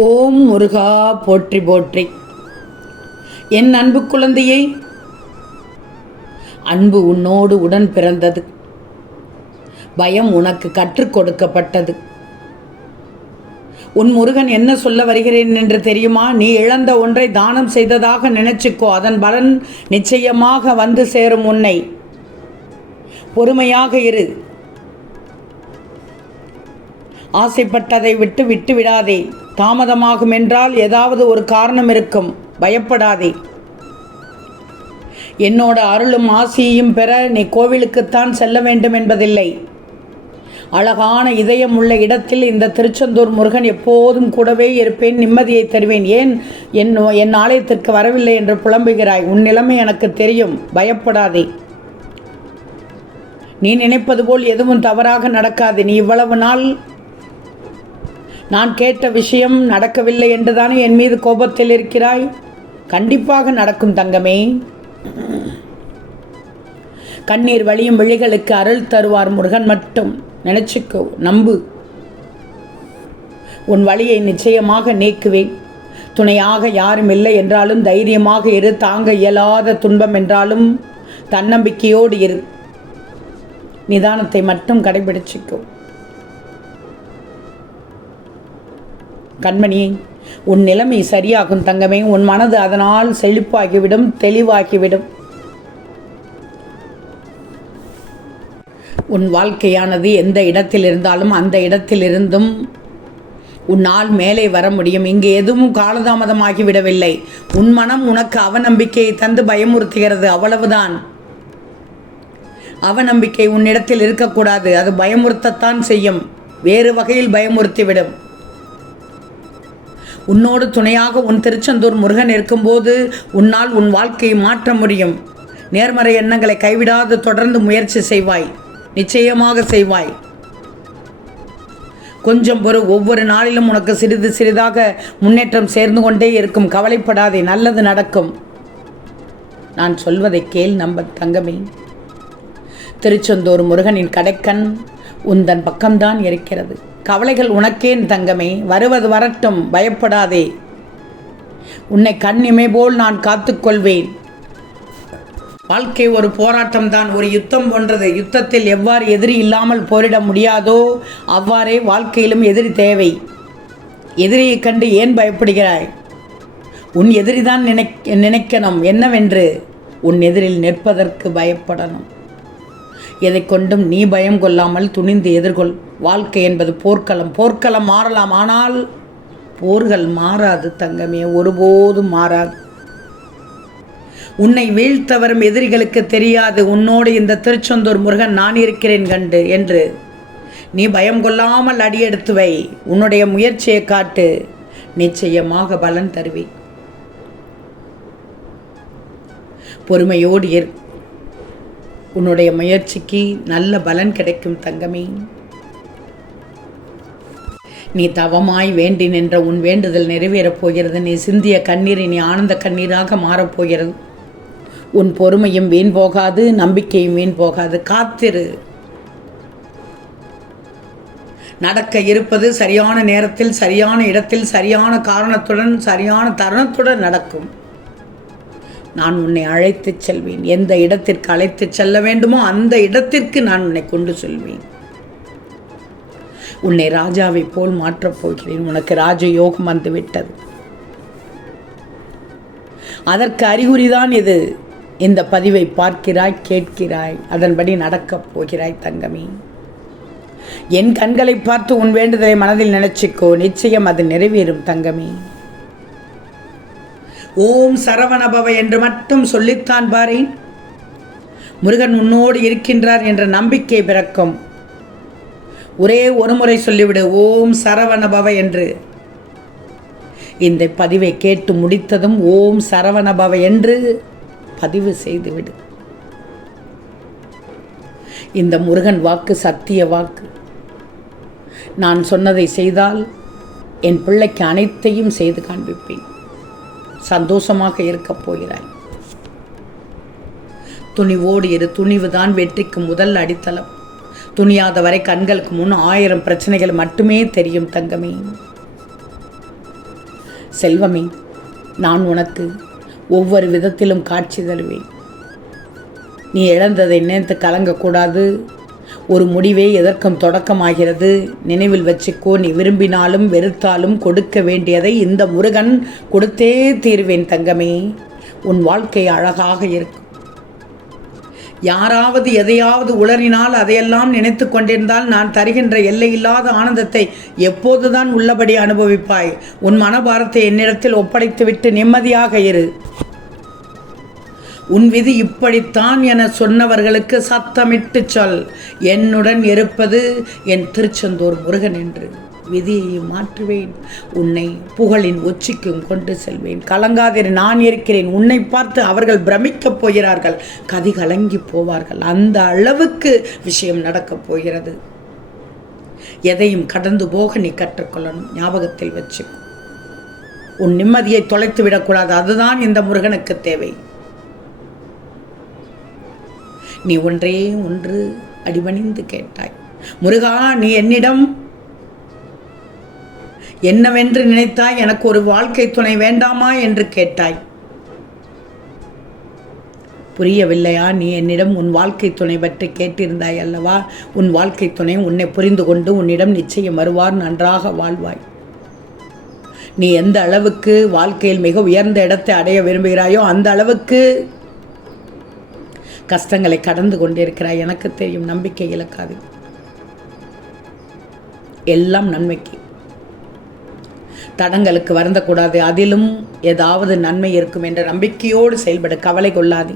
ஓம் முருகா போற்றி போற்றி. என் அன்பு குழந்தையை அன்பு உன்னோடு உடன் பிறந்தது. பயம் உனக்கு கற்றுக் கொடுக்கப்பட்டது. உன் முருகன் என்ன சொல்ல வருகிறேன் என்று தெரியுமா? நீ இழந்த ஒன்றை தானம் செய்ததாக நினைச்சுக்கோ. அதன் பலன் நிச்சயமாக வந்து சேரும் உன்னை. பொறுமையாக இரு. ஆசைப்பட்டதை விட்டு விட்டு விடாதே. தாமதமாகும் என்றால் ஏதாவது ஒரு காரணம் இருக்கும். பயப்படாதே. என்னோட அருளும் ஆசியையும் பெற நீ கோவிலுக்குத்தான் செல்ல வேண்டும் என்பதில்லை. அழகான இதயம் உள்ள இடத்தில் இந்த திருச்செந்தூர் முருகன் எப்போதும் கூடவே இருப்பேன் நிம்மதியை தருவேன். ஏன் என் என் ஆலயத்திற்கு வரவில்லை என்று புலம்புகிறாய்? உன் நிலைமை எனக்கு தெரியும். பயப்படாதே. நீ நினைப்பது போல் எதுவும் தவறாக நடக்காது. நீ இவ்வளவு நாள் நான் கேட்ட விஷயம் நடக்கவில்லை என்றுதானே என் மீது கோபத்தில் இருக்கிறாய்? கண்டிப்பாக நடக்கும் தங்கமே. கண்ணீர் வழியும் விழிகளுக்கு அருள் தருவார் முருகன் மட்டும். நினைச்சுக்கோ நம்பு. உன் வழியை நிச்சயமாக நீக்குவேன். துணையாக யாரும் இல்லை என்றாலும் தைரியமாக இரு தாங்க இயலாத துன்பம் என்றாலும் தன்னம்பிக்கையோடு இரு. நிதானத்தை மட்டும் கடைபிடிச்சிக்கும் கண்மணி உன் நிலைமை சரியாகும் தங்கமே உன் மனது அதனால் செழிப்பாகிவிடும் தெளிவாகிவிடும். உன் வாழ்க்கையானது எந்த இடத்தில் இருந்தாலும் அந்த இடத்திலிருந்தும் உன்னால் மேலே வர முடியும். இங்கு எதுவும் காலதாமதமாகிவிடவில்லை உன் மனம் உனக்கு அவநம்பிக்கையை தந்து பயமுறுத்துகிறது. அவ்வளவுதான். அவநம்பிக்கை உன்னிடத்தில் இருக்கக்கூடாது. அது பயமுறுத்தத்தான் செய்யும். வேறு வகையில் பயமுறுத்திவிடும். உன்னோடு துணையாக உன் திருச்செந்தூர் முருகன் இருக்கும்போது உன்னால் உன் வாழ்க்கையை மாற்ற முடியும். நேர்மறை எண்ணங்களை கைவிடாது தொடர்ந்து முயற்சி செய்வாய். நிச்சயமாக செய்வாய். கொஞ்சம் பொறு ஒவ்வொரு நாளிலும் உனக்கு சிறிது சிறிதாக முன்னேற்றம் சேர்ந்து கொண்டே இருக்கும். கவலைப்படாதே நல்லது நடக்கும். நான் சொல்வதை கேள் நம்ப தங்கமே. திருச்செந்தூர் முருகனின் கடைக்கண் உந்தன் பக்கம்தான் இருக்கிறது. கவலைகள் உனக்கேன் தங்கமே வருவது வரட்டும் பயப்படாதே. உன்னை கண்ணிமை போல் நான் காத்துக்கொள்வேன் வாழ்க்கை ஒரு போராட்டம் தான் ஒரு யுத்தம் போன்றது. யுத்தத்தில் எவ்வாறு எதிரி இல்லாமல் போரிட முடியாதோ அவ்வாறே வாழ்க்கையிலும் எதிரி தேவை. எதிரியை கண்டு ஏன் பயப்படுகிறாய்? உன் எதிரிதான் நினை நினைக்கணும். என்னவென்று? உன் எதிரில் நிற்பதற்கு பயப்படணும். எதை கொண்டும் நீ பயம் கொள்ளாமல் துணிந்து எதிர்கொள். வாழ்க்கை என்பது போர்க்களம். போர்க்களம் மாறலாம். ஆனால் போர்கள் மாறாது தங்கமே. ஒருபோதும் மாறாது. உன்னை வீழ்த்த வரும் எதிரிகளுக்கு தெரியாது. உன்னோடு இந்த திருச்செந்தூர் முருகன் நான் இருக்கிறேன் கண்டு. என்று நீ பயம் கொள்ளாமல் அடியெடுத்து வை. உன்னுடைய முயற்சியை காட்டு. நிச்சயமாக பலன் தருவி பொறுமையோடு உன்னுடைய முயற்சிக்கு நல்ல பலன் கிடைக்கும் தங்கமே. நீ தவமாய் வேண்டி நின்ற உன் வேண்டுதல் நிறைவேறப் போகிறது. நீ சிந்திய கண்ணீர் இனி ஆனந்த கண்ணீராக மாறப்போகிறது உன் பொறுமையும் வீண் போகாது நம்பிக்கையும் வீண் போகாது. காத்திரு. நடக்க இருப்பது சரியான நேரத்தில் சரியான இடத்தில் சரியான காரணத்துடன் சரியான தருணத்துடன் நடக்கும். நான் உன்னை அழைத்துச் செல்வேன். எந்த இடத்திற்கு அழைத்துச் செல்ல வேண்டுமோ அந்த இடத்திற்கு நான் உன்னை கொண்டு செல்வேன். உன்னை ராஜாவை போல் மாற்றப் போகிறேன். உனக்கு ராஜயோகம் வந்து விட்டது அதற்கு அறிகுறிதான் இது. இந்த பதிவை பார்க்கிறாய் கேட்கிறாய். அதன்படி நடக்கப் போகிறாய் தங்கமே. என் கண்களை பார்த்து உன் வேண்டுதலை மனதில் நினைச்சிக்கோ. நிச்சயம் அது நிறைவேறும் தங்கமே. ஓம் சரவணபவ என்று மட்டும் சொல்லித்தான் பாரேன். முருகன் உன்னோடு இருக்கின்றார் என்ற நம்பிக்கை பிறக்கும். ஒரே ஒரு முறை சொல்லிவிடு ஓம் சரவணபவ என்று. இந்த பதிவை கேட்டு முடித்ததும் ஓம் சரவணபவ என்று பதிவு செய்துவிடு. இந்த முருகன் வாக்கு சத்திய வாக்கு. நான் சொன்னதை செய்தால் என் பிள்ளைக்கு அனைத்தையும் செய்து காண்பிப்பேன். சந்தோஷமாக இருக்கப் போகிறாய். துணிவோடு இரு துணிவுதான் வெற்றிக்கு முதல் அடித்தளம். துணியாத வரை கண்களுக்கு முன் ஆயிரம் பிரச்சனைகள் மட்டுமே தெரியும் தங்கமே. செல்வமே நான் உனக்கு ஒவ்வொரு விதத்திலும் காட்சி தருவேன். நீ இழந்ததை நினைத்து கலங்கக்கூடாது. ஒரு முடிவே எதற்கும் தொடக்கமாகிறது. நினைவில் வச்சுக்கோ நீ விரும்பினாலும் வெறுத்தாலும் கொடுக்க வேண்டியதை இந்த முருகன் கொடுத்தே தீர்வேன் தங்கமே. உன் வாழ்க்கை அழகாக இருக்கும் யாராவது எதையாவது உளறினால் அதையெல்லாம் நினைத்து கொண்டிருந்தால் நான் தருகின்ற எல்லையில்லாத ஆனந்தத்தை எப்போதுதான் உள்ளபடி அனுபவிப்பாய். உன் மனபாரத்தை என்னிடத்தில் ஒப்படைத்துவிட்டு நிம்மதியாக இரு. உன் விதி இப்படித்தான் என சொன்னவர்களுக்கு சத்தமிட்டு சொல். என்னுடன் இருப்பது என் திருச்செந்தூர் முருகன் என்று. விதியை மாற்றுவேன். உன்னை புகழின் உச்சிக்கும் கொண்டு செல்வேன். கலங்காதிரு நான் இருக்கிறேன். உன்னை பார்த்து அவர்கள் பிரமிக்கப் போகிறார்கள். கதி கலங்கி போவார்கள். அந்த அளவுக்கு விஷயம் நடக்கப் போகிறது. எதையும் கடந்து போக நீ கற்றுக்கொள்ளணும். ஞாபகத்தில் வச்சு உன் நிம்மதியை தொலைத்து விடக்கூடாது அதுதான் இந்த முருகனுக்கு தேவை. நீ ஒன்றே ஒன்று அடிபணிந்து கேட்டாய். முருகா நீ என்னிடம் என்னவென்று நினைத்தாய்? எனக்கு ஒரு வாழ்க்கை துணை வேண்டாமா? என்று கேட்டாய். புரியவில்லையா? நீ என்னிடம் உன் வாழ்க்கை துணை பற்றி கேட்டிருந்தாய் அல்லவா? உன் வாழ்க்கை துணை உன்னை புரிந்து கொண்டு உன்னிடம் நிச்சயம் வருவார் நன்றாக வாழ்வாய். நீ எந்த அளவுக்கு வாழ்க்கையில் மிக உயர்ந்த இடத்தை அடைய விரும்புகிறாயோ அந்த அளவுக்கு கஷ்டங்களை கடந்து கொண்டிருக்கிறாய். எனக்கு தெரியும் நம்பிக்கை இழக்காது. எல்லாம் நன்மைக்கு. தடங்களுக்கு வருந்தக்கூடாது. அதிலும் ஏதாவது நன்மை இருக்கும் என்ற நம்பிக்கையோடு செயல்பட கவலை கொள்ளாதே.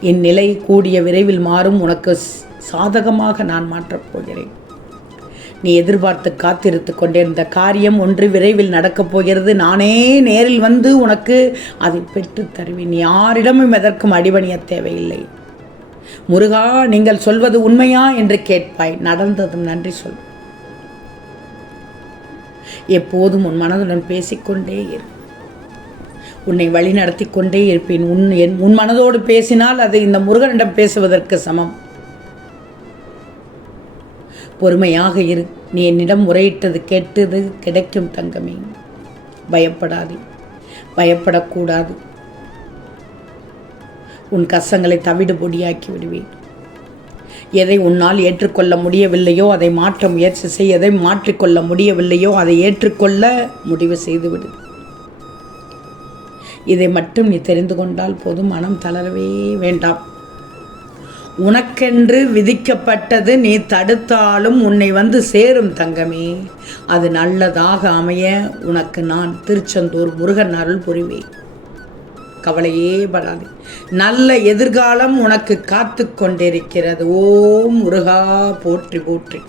இந்நிலை கூடிய விரைவில் மாறும். உனக்கு சாதகமாக நான் மாற்றப் போகிறேன். நீ எதிர்பார்த்து காத்திருத்து கொண்டிருந்த காரியம் ஒன்று விரைவில் நடக்கப் போகிறது. நானே நேரில் வந்து உனக்கு அதை பெற்றுத் தருவேன். யாரிடமும் எதற்கும் அடிபணிய தேவையில்லை. முருகா நீங்கள் சொல்வது உண்மையா என்று கேட்பாய். நடந்ததும் நன்றி சொல். எப்போதும் உன் மனதுடன் பேசிக்கொண்டே இரு. உன்னை வழி நடத்தி கொண்டே இருப்பேன். உன் என் உன் மனதோடு பேசினால் அது இந்த முருகனிடம் பேசுவதற்கு சமம். பொறுமையாக இரு. நீ என்னிடம் முறையிட்டது கேட்டது கிடைக்கும் தங்கமே. பயப்படாதே. பயப்படக்கூடாது. உன் கசங்களை தவிடு பொடியாக்கி விடுவேன். எதை உன்னால் ஏற்றுக்கொள்ள முடியவில்லையோ அதை மாற்ற முயற்சி செய். எதை மாற்றிக்கொள்ள முடியவில்லையோ அதை ஏற்றுக்கொள்ள முடிவு செய்துவிடு. இதை மட்டும் நீ தெரிந்து கொண்டால் போதும் மனம் தளரவே வேண்டாம். உனக்கென்று விதிக்கப்பட்டது நீ தடுத்தாலும் உன்னை வந்து சேரும் தங்கமே. அது நல்லதாக அமைய உனக்கு நான் திருச்செந்தூர் முருகன் அருள் புரிவேன். கவலையே படாது. நல்ல எதிர்காலம் உனக்கு காத்து கொண்டிருக்கிறது ஓம் முருகா போற்றி போற்றி.